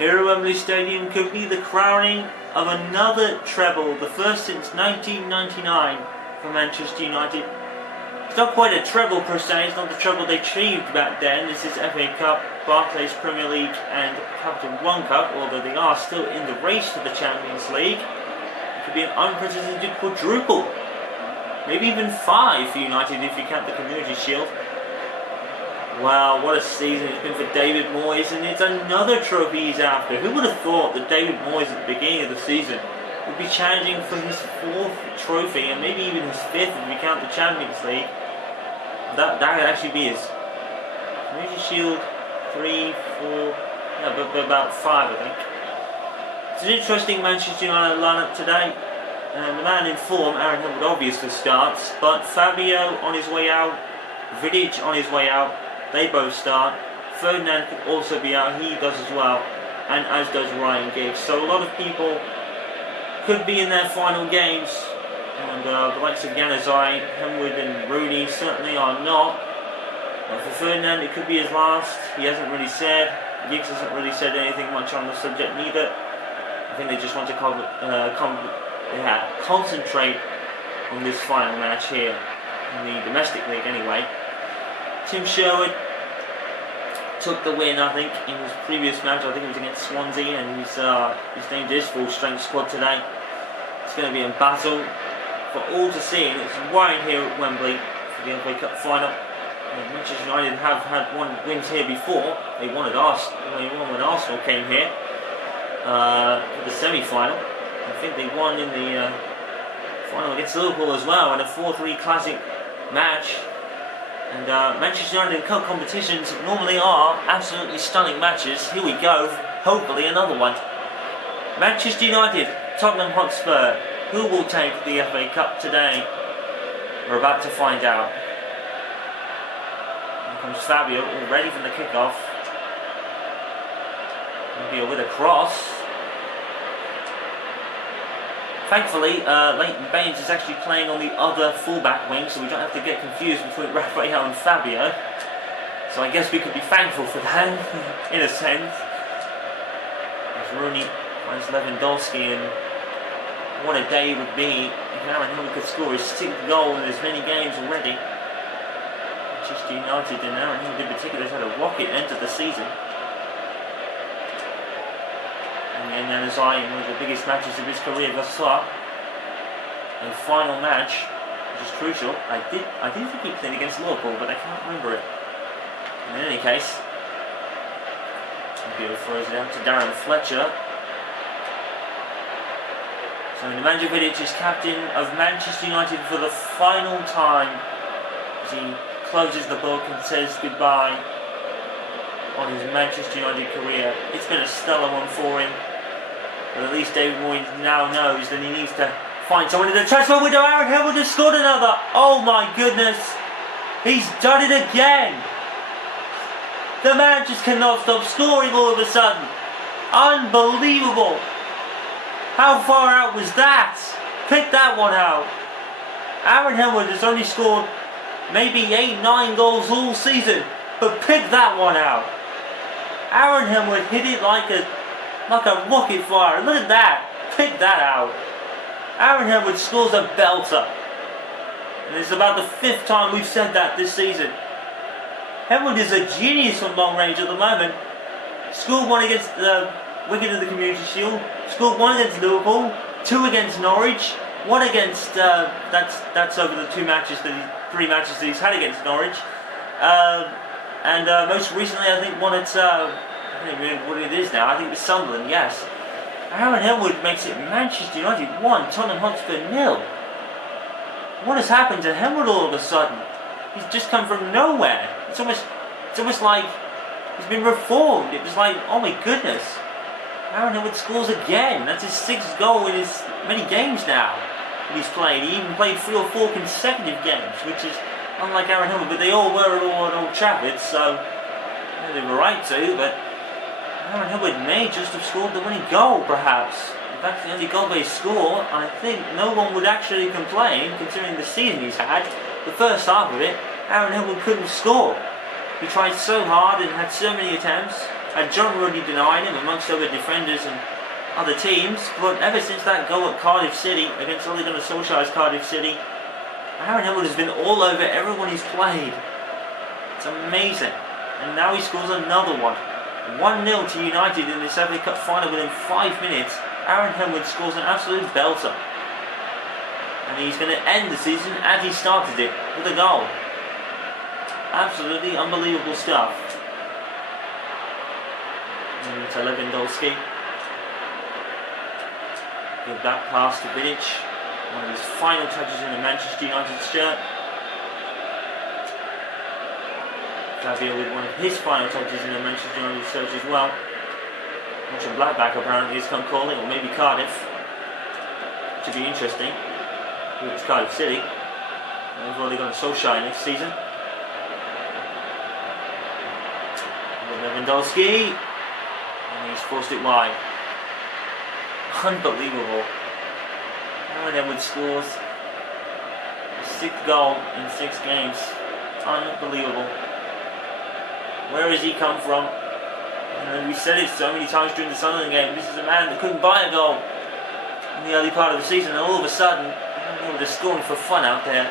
Here at Wembley Stadium could be the crowning of another treble, the first since 1999 for Manchester United. It's not quite a treble per se, it's not the treble they achieved back then. This is FA Cup, Barclays Premier League and Capital One Cup, although they are still in the race for the Champions League. It could be an unprecedented quadruple, maybe even 5 for United if you count the Community Shield. Wow, what a season it's been for David Moyes, and it's another trophy he's after. Who would have thought that David Moyes at the beginning of the season would be challenging for his 4th trophy, and maybe even his 5th if we count the Champions League? That would actually be his Community Shield 3, 4, yeah, but about 5 I think. It's an interesting Manchester United lineup today. And the man in form, Aaron Hill, obviously starts, but Fabio on his way out, Vidic on his way out, they both start. Ferdinand could also be out, he does as well, and as does Ryan Giggs. So a lot of people could be in their final games, and the likes of Januzaj, Hemwood and Rooney certainly are not. For Ferdinand it could be his last, he hasn't really said. Giggs hasn't really said anything much on the subject neither. I think they just want to concentrate on this final match here, in the domestic league anyway. Tim Sherwood took the win, I think, in his previous match. I think it was against Swansea, and he's named his full strength squad today. It's going to be a battle for all to see, and it's right here at Wembley for the FA Cup final. Manchester United have had wins here before. They won when Arsenal came here for the semi-final. I think they won in the final against Liverpool as well in a 4-3 classic match. And Manchester United Cup competitions normally are absolutely stunning matches. Here we go, hopefully another one. Manchester United, Tottenham Hotspur. Who will take the FA Cup today? We're about to find out. Here comes Fabio, all ready from the kickoff. Maybe with a cross. Thankfully, Leighton Baines is actually playing on the other fullback wing, so we don't have to get confused between Raphael and Fabio. So I guess we could be thankful for that, in a sense. As Rooney finds Lewandowski, and what a day it would be if Aaron Hill could score his 6th goal in as many games already. Manchester United and Aaron Hill in particular has had a rocket end to the season. And then as one of the biggest matches of his career thus far, a final match, which is crucial. I did think he played against Liverpool, but I can't remember it. In any case, Fabio throws it out to Darren Fletcher. So Nemanja Vidic is captain of Manchester United for the final time as he closes the book and says goodbye on his Manchester United career. It's been a stellar one for him. But at least David Moyes now knows that he needs to find someone in the transfer window. Aaron Hill has scored another. Oh my goodness. He's done it again. The man just cannot stop scoring all of a sudden. Unbelievable. How far out was that? Pick that one out. Aaron Hillwood has only scored maybe 8-9 goals all season. But pick that one out. Aaron Hillwood hit it like a rocket fire. Look at that. Pick that out. Aaron Hillwood scores a belter. And it's about the 5th time we've said that this season. Hillwood is a genius from long range at the moment. Scored one against the Wigan of the Community Shield. Scored one against Liverpool. 2 against Norwich. 1 against that's over the 3 matches that he's had against Norwich. And most recently I think one at I don't even know what it is now. I think it was Sunderland, yes. Aaron Hillwood makes it Manchester United 1, Tottenham Hotspur 0. What has happened to Hillwood all of a sudden? He's just come from nowhere. It's almost like he's been reformed. It was like, oh my goodness. Aaron Hillwood scores again. That's his 6th goal in his many games now that he's played. He even played 3 or 4 consecutive games, which is unlike Aaron Hillwood, but they all were at Old Trafford, so they were right to, but Aaron Hillwood may just have scored the winning goal, perhaps. If that's the only goal they score, I think no one would actually complain, considering the season he's had. The first half of it, Aaron Hillwood couldn't score. He tried so hard and had so many attempts, had John Rooney denied him amongst other defenders and other teams, but ever since that goal at Cardiff City against Ole Gunnar Solskjaer's Cardiff City, Aaron Hill has been all over everyone he's played. It's amazing. And now he scores another one. 1-0 to United in this FA Cup final within 5 minutes. Aaron Henwood scores an absolute belter. And he's going to end the season as he started it, with a goal. Absolutely unbelievable stuff. And to Lewandowski. Good back pass to Vidic. One of his final touches in the Manchester United shirt. Fabio with one of his final touches in the Manchester United shirt as well. Watch a Blackback apparently has come calling, or maybe Cardiff. Should be interesting. It's Cardiff City. They've already got Solskjaer next season. Lewandowski. And he's forced it wide. Unbelievable. Aaron Edwards scores his 6th goal in 6 games. Unbelievable. Where has he come from? We said it so many times during the Sunderland game. This is a man that couldn't buy a goal in the early part of the season, and all of a sudden, they're scoring for fun out there.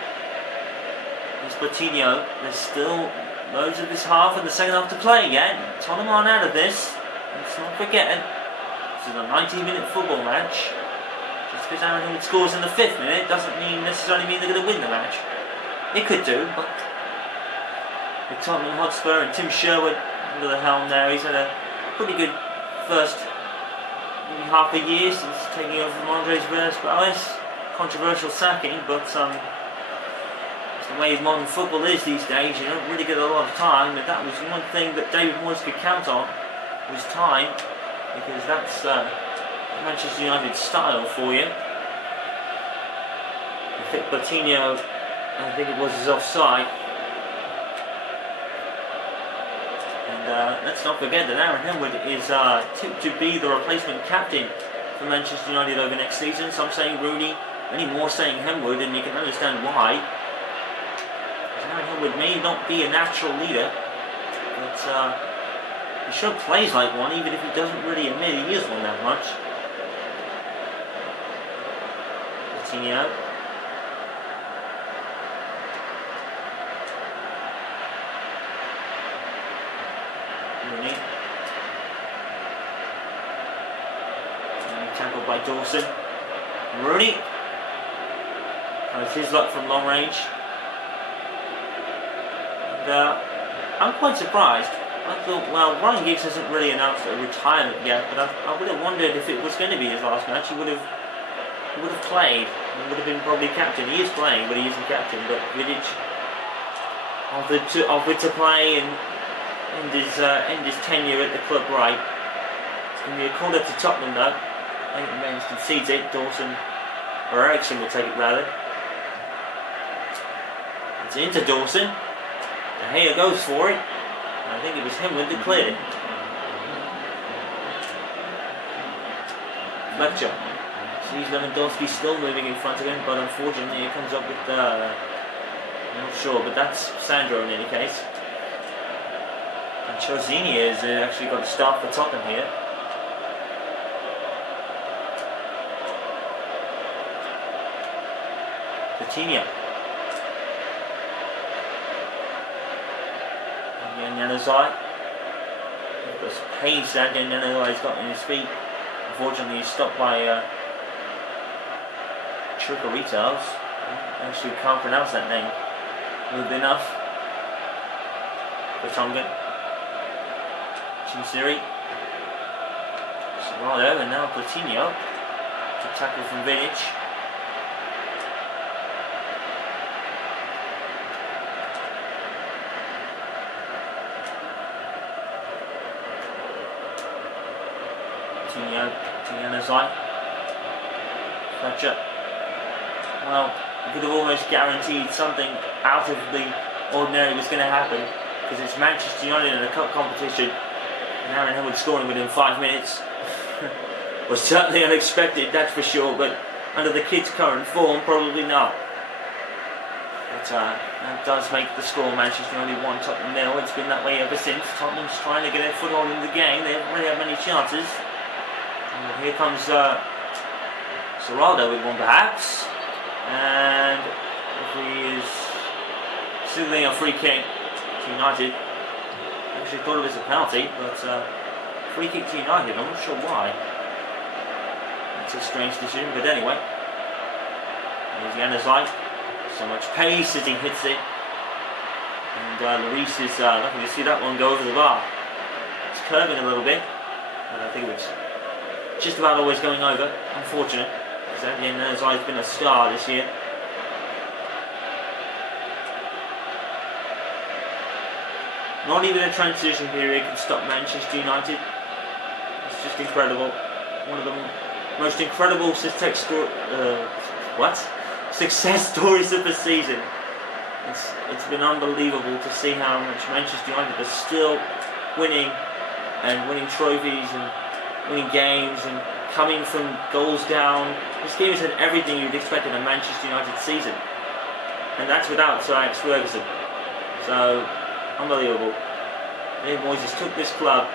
There's Coutinho. There's still loads of this half and the second half to play again. Tottenham aren't out of this. Let's not forget. This is a 90-minute football match. Just because Aaron Hill scores in the 5th minute doesn't necessarily mean they're going to win the match. It could do, but with Tottenham Hotspur and Tim Sherwood under the helm there, he's had a pretty good first half a year since taking over from Andres Villas-Boas. Controversial sacking, but it's the way modern football is these days. You don't really get a lot of time, but that was one thing that David Moyes could count on, was time, because that's Manchester United style for you. I think Coutinho, I think it was, his offside. And let's not forget that Aaron Henwood is tipped to be the replacement captain for Manchester United over next season. Some saying Rooney, many more saying Henwood, and you can understand why. Aaron Henwood may not be a natural leader, but he sure plays like one, even if he doesn't really admit he is one that much. Coutinho. Rooney. Tackled by Dawson. Rooney. It's his luck from long range. And I'm quite surprised. I thought, well, Ryan Giggs hasn't really announced a retirement yet, but I would have wondered if it was going to be his last match. He would have played. He would have been probably captain. He is playing, but he isn't captain. But Vidic offered to play and end his tenure at the club right. It's going to be a corner to Tottenham though. I think the Men's concedes it. Dawson, or Ericsson will take it rather. It's into Dawson. De Gea goes for it. I think it was him that cleared it. Fletcher sees Lewandowski still moving in front of him, but unfortunately he comes up with I'm not sure, but that's Sandro in any case. And Chosini has actually got to start for Tottenham here. Coutinho. Yanazai. There's some pace that Yanazai's got in his feet. Unfortunately, he's stopped by Chukaritos. I actually can't pronounce that name. Good enough. Vertonghen. Chinsiri. Serrano, and now Coutinho. To tackle from Vidic. Yanazai. Fletcher. Well, you could have almost guaranteed something out of the ordinary was going to happen, because it's Manchester United in a cup competition, and Aaron Henwood scoring within 5 minutes was certainly unexpected, that's for sure, but under the kid's current form, probably not. But That does make the score Manchester United 1, Tottenham 0. It's been that way ever since. Tottenham's trying to get their foothold in the game. They haven't really had many chances. And here comes Serraldo with one perhaps. And he is signaling a free kick to United. I actually thought it was a penalty, but free kick to United. I'm not sure why. It's a strange decision, but anyway. Here's Januzaj. So much pace as he hits it. And Lloris is lucky to see that one go over the bar. It's curving a little bit. And I think it's just about always going over. Unfortunate. Because Januzaj has been a star this year. Not even a transition period can stop Manchester United. It's just incredible. One of the most incredible success stories of the season. It's been unbelievable to see how much Manchester United are still winning and winning trophies and winning games and coming from goals down. This game has had everything you'd expect in a Manchester United season, and that's without Sir Alex Ferguson. So unbelievable. David Moyes has took this club,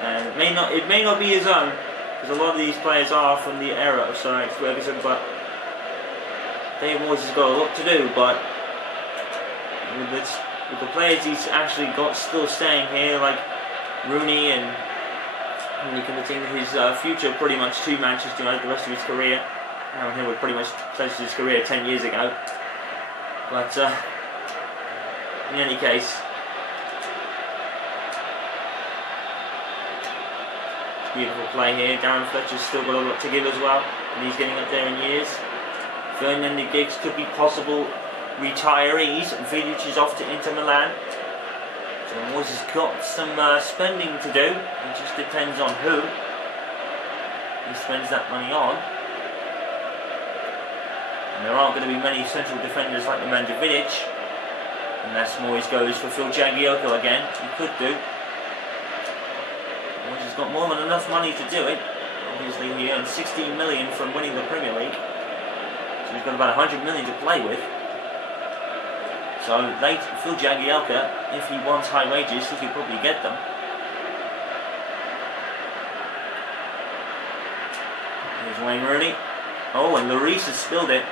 and it may not be his own, because a lot of these players are from the era of Sir Alex Ferguson, but David Moyes has got a lot to do. But with the players he's actually got still staying here, like Rooney, and he committing his future pretty much to Manchester United the rest of his career. Aaron Hill was pretty much close to his career 10 years ago. But in any case, beautiful play here. Darren Fletcher's still got a lot to give as well, and he's getting up there in years. Fernando Giggs could be possible retirees. Vidic is off to Inter Milan. So Moyes has got some spending to do. It just depends on who he spends that money on. And there aren't going to be many central defenders like the man Vidic, unless Moyes goes for Phil Jagielka again. He could do. Moyes has got more than enough money to do it. Obviously he earned 16 million from winning the Premier League. So he's got about 100 million to play with. So Phil Jagielka, if he wants high wages, he could probably get them. Here's Wayne Rooney. Oh, and Lloris has spilled it.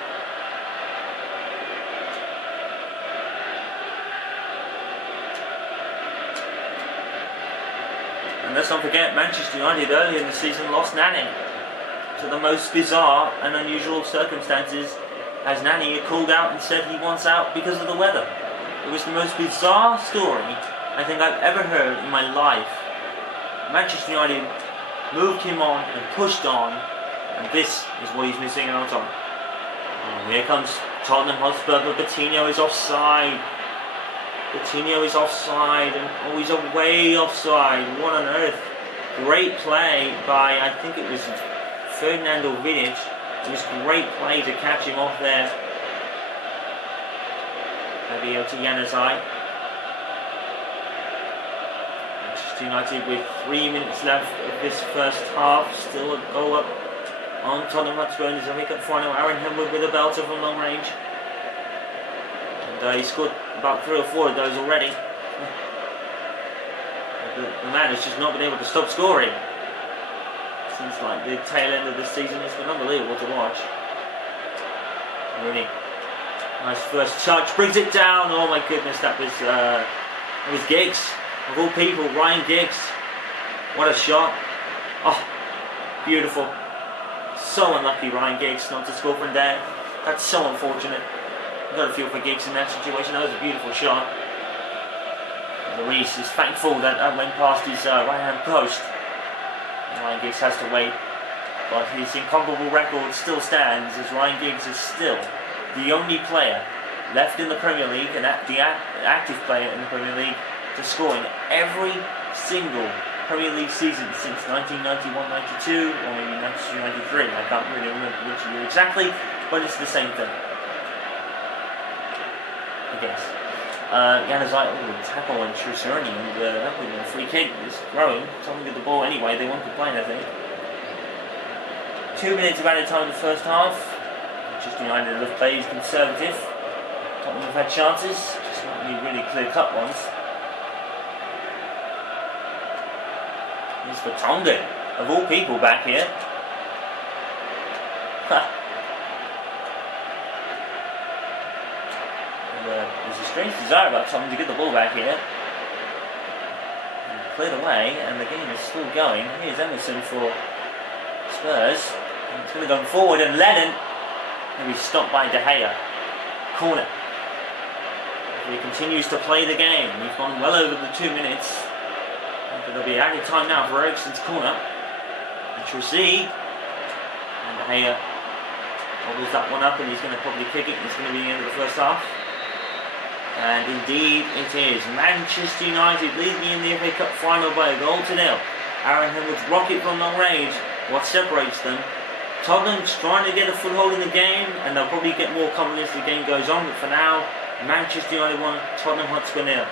And let's not forget, Manchester United earlier in the season lost Nani to the most bizarre and unusual circumstances, as Nani had called out and said he wants out because of the weather. It was the most bizarre story I think I've ever heard in my life. Manchester United moved him on and pushed on, and this is what he's missing out on. Oh, here comes Tottenham Hotspur, but Coutinho is offside. Coutinho is offside, and oh, he's way offside. What on earth? Great play by, I think it was Fernando Vidic. It was great play to catch him off there. Fabio to Januzaj. Manchester United with 3 minutes left of this first half. Still a goal up on Tottenham Hotspur. There's a make-up final. Aaron Hill with a belter from long range. And he scored about 3 or 4 of those already. The man has just not been able to stop scoring since like the tail end of the season. It's been unbelievable to watch. Rooney, nice first touch, brings it down. Oh my goodness, that was Giggs of all people, Ryan Giggs. What a shot! Oh, beautiful. So unlucky, Ryan Giggs, not to score from there. That's so unfortunate. I've got to feel for Giggs in that situation. That was a beautiful shot. Lloris is thankful that went past his right-hand post. Ryan Giggs has to wait, but his incomparable record still stands, as Ryan Giggs is still the only player left in the Premier League, and the active player in the Premier League, to score in every single Premier League season since 1991-92, or maybe 92-93. I can't really remember which year exactly, but it's the same thing, I guess. Januzaj, tackle on Trussarni, and that would be a free kick. Is throwing something to the ball anyway. They want to play, I think. 2 minutes of added time in the first half. Manchester United have played conservative. Tottenham have had chances, just not really clear-cut ones. Here's for Tongan, of all people, back here. There's a strange desire about Tottenham to get the ball back here. Cleared away, and the game is still going. Here's Emerson for Spurs. And it's going to go forward, and Lennon will be stopped by De Gea. Corner. He continues to play the game. We've gone well over the 2 minutes. There'll be added time now for Eriksen's corner, which we'll see. And De Gea wobbles that one up, and he's going to probably kick it. It's going to be the end of the first half. And indeed it is. Manchester United leading in the FA Cup final by 1-0. Aaron Hamilton's rocket from long range. What separates them? Tottenham's trying to get a foothold in the game, and they'll probably get more confidence as the game goes on. But for now, Manchester United 1, Tottenham Hotspur 0.